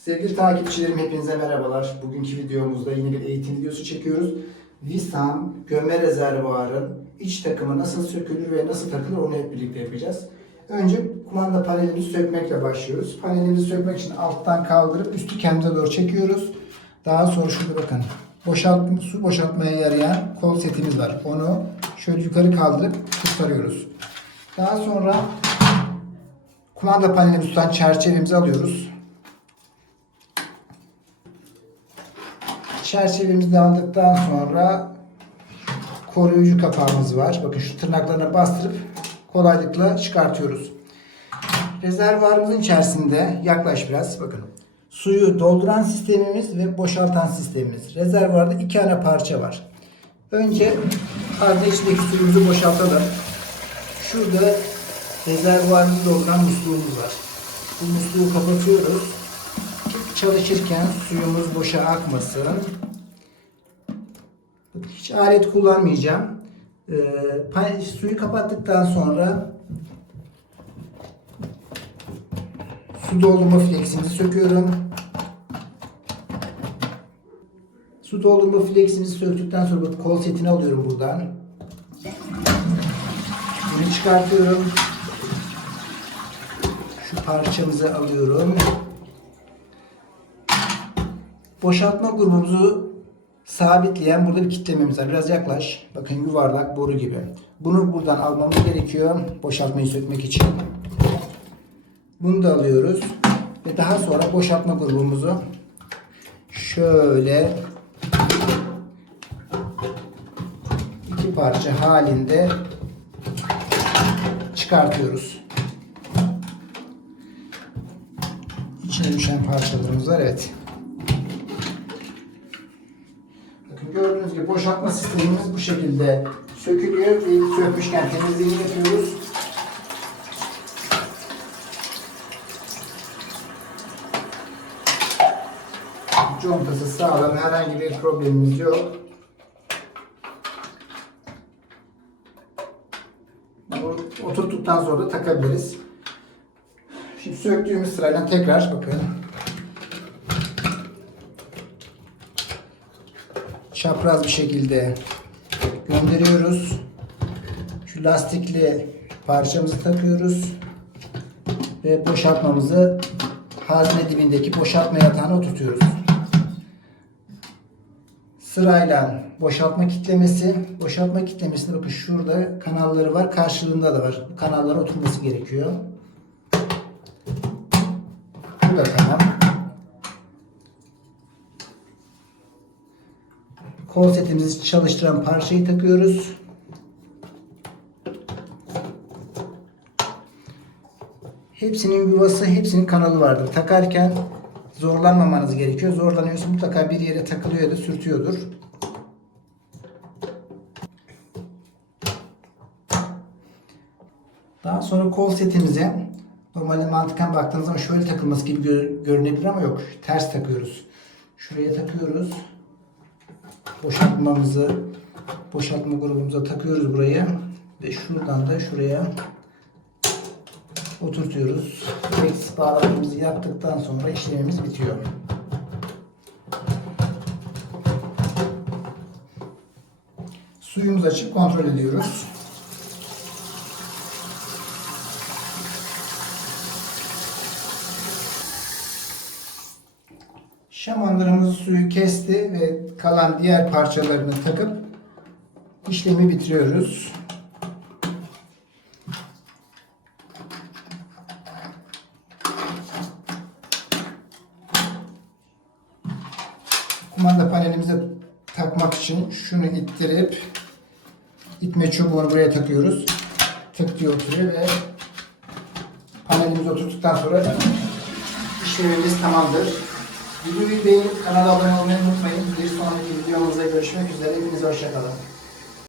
Sevgili takipçilerim hepinize merhabalar. Bugünkü videomuzda yeni bir eğitim videosu çekiyoruz. Visam gömme rezervuarın iç takımı nasıl sökülür ve nasıl takılır onu hep birlikte yapacağız. Önce kumanda panelimizi sökmekle başlıyoruz. Panelimizi sökmek için alttan kaldırıp üstü kendimize doğru çekiyoruz. Daha sonra şurada bakın boşaltma, su boşaltmaya yarayan kol setimiz var. Onu şöyle yukarı kaldırıp kurtarıyoruz. Daha sonra kumanda panelimizi tutan çerçevemizi alıyoruz. Çerçevemizi aldıktan sonra koruyucu kapağımız var. Bakın şu tırnaklarına bastırıp kolaylıkla çıkartıyoruz. Rezervuarımızın içerisinde yaklaş biraz bakın. Suyu dolduran sistemimiz ve boşaltan sistemimiz. Rezervuarda iki ana parça var. Önce kardeşteki suyumuzu boşaltalım. Şurada rezervuarımızı dolduran musluğumuz var. Bu musluğu kapatıyoruz çalışırken suyumuz boşa akmasın. Hiç alet kullanmayacağım. Ee, suyu kapattıktan sonra su doldurma fleksimizi söküyorum. Su doldurma fleksimizi söktükten sonra kol setini alıyorum buradan. Bunu çıkartıyorum. Şu parçamızı alıyorum boşaltma grubumuzu sabitleyen burada bir kitlememiz var. Biraz yaklaş. Bakın yuvarlak boru gibi. Bunu buradan almamız gerekiyor. Boşaltmayı sökmek için. Bunu da alıyoruz. Ve daha sonra boşaltma grubumuzu şöyle iki parça halinde çıkartıyoruz. İçine düşen parçalarımız var. Evet. Bakın gördüğünüz gibi boşaltma sistemimiz bu şekilde sökülüyor. Bir sökmüşken temizliğini yapıyoruz. Contası sağlam, herhangi bir problemimiz yok. Oturttuktan sonra da takabiliriz. Şimdi söktüğümüz sırayla tekrar bakın. Çapraz bir şekilde gönderiyoruz. Şu lastikli parçamızı takıyoruz. Ve boşaltmamızı hazne dibindeki boşaltma yatağına oturtuyoruz. Sırayla boşaltma kitlemesi, boşaltma kitlemesinde bakın şurada kanalları var, karşılığında da var. Bu kanallara oturması gerekiyor. Bu da tamam. Kol setimizi çalıştıran parçayı takıyoruz. Hepsinin yuvası, hepsinin kanalı vardır. Takarken zorlanmamanız gerekiyor. Zorlanıyorsa mutlaka bir yere takılıyor ya da sürtüyordur. Daha sonra kol setimize normalde mantıken baktığınız zaman şöyle takılması gibi gör- görünebilir ama yok. Ters takıyoruz. Şuraya takıyoruz boşaltmamızı boşaltma grubumuza takıyoruz buraya ve şuradan da şuraya oturtuyoruz. Flex bağlamamızı yaptıktan sonra işlemimiz bitiyor. Suyumuzu açıp kontrol ediyoruz. Şamanlarımız suyu kesti ve kalan diğer parçalarını takıp işlemi bitiriyoruz. Kumanda panelimize takmak için şunu ittirip itme çubuğunu buraya takıyoruz. Tık diye oturuyor ve panelimizi oturttuktan sonra işlemimiz tamamdır. Videoyu beğenip kanala abone olmayı unutmayın. Bir sonraki videomuzda görüşmek üzere. Hepinize hoşçakalın.